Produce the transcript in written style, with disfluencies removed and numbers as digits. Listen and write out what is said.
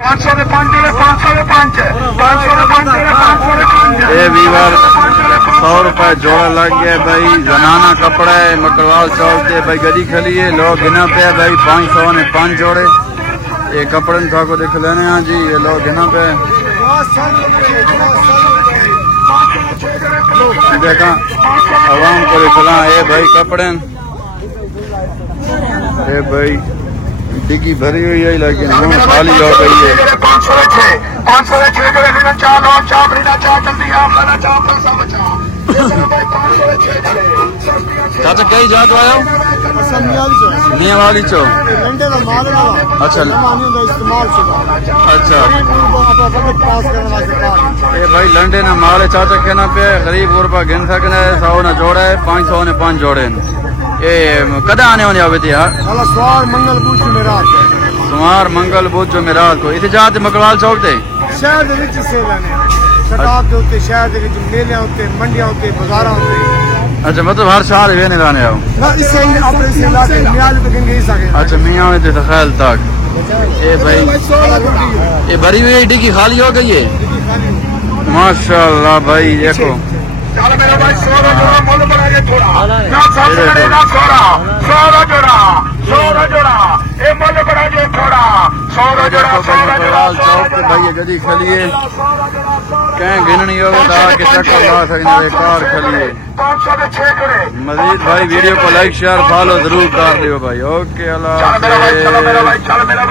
یہ ویور 100 روپے جوڑا لگ گیا بھائی. زنانہ کپڑا ہے مکروال چوک سے بھائی. گڈی کھلی ہے لوگ گنا پہ بھائی. 500 نے 5 جوڑے. یہ کپڑے تھا کو دیکھ لینے ہاں جی. یہ لوگ گنا پہ دیکھا عوام کو دکھلا. یہ بھائی کپڑے یہ بھائی ڈگی بھری ہوئی ہے لیکن ہوں خالی ہو گئی ہے. چاچا کئی جات آیا میاں والی چو. اچھا اچھا یہ بھائی لنڈے نہ مال ہے چاچا کہنا پہ. غریب غربا گن سکنا ہے. 100 نہ جوڑا ہے 500 نے 5 جوڑے. یہ کدے آنے ہونے آئے تھے یار؟ سوار منگل بدھ جمعرات. سوار منگل بدھ جمعرات کو اتنے جاتے مکروال چوک تے شہر دے وچ سے لینے شتاب دے اوتے شہر دے وچ میلے ہوتے منڈیاں ہوتے بازاراں ہوتے. اچھا مطلب ہر سال وینے لانے آؤ؟ نہ اس سے اپنے سے علاقے میال تے گنگے ہی سکے. اچھا میاں نے تے خیال تک اے بھائی یہ بھری ہوئی ڈگی خالی ہو گئی ہے ماشاءاللہ بھائی. دیکھو بھائی جدی کھلیے کہیں گننی ہوگی تو آ کے چکر لا سکتے. کار کھلیے مزید بھائی. ویڈیو کو لائک شیئر فالو ضرور کر لیو بھائی. اوکے اللہ حافظ.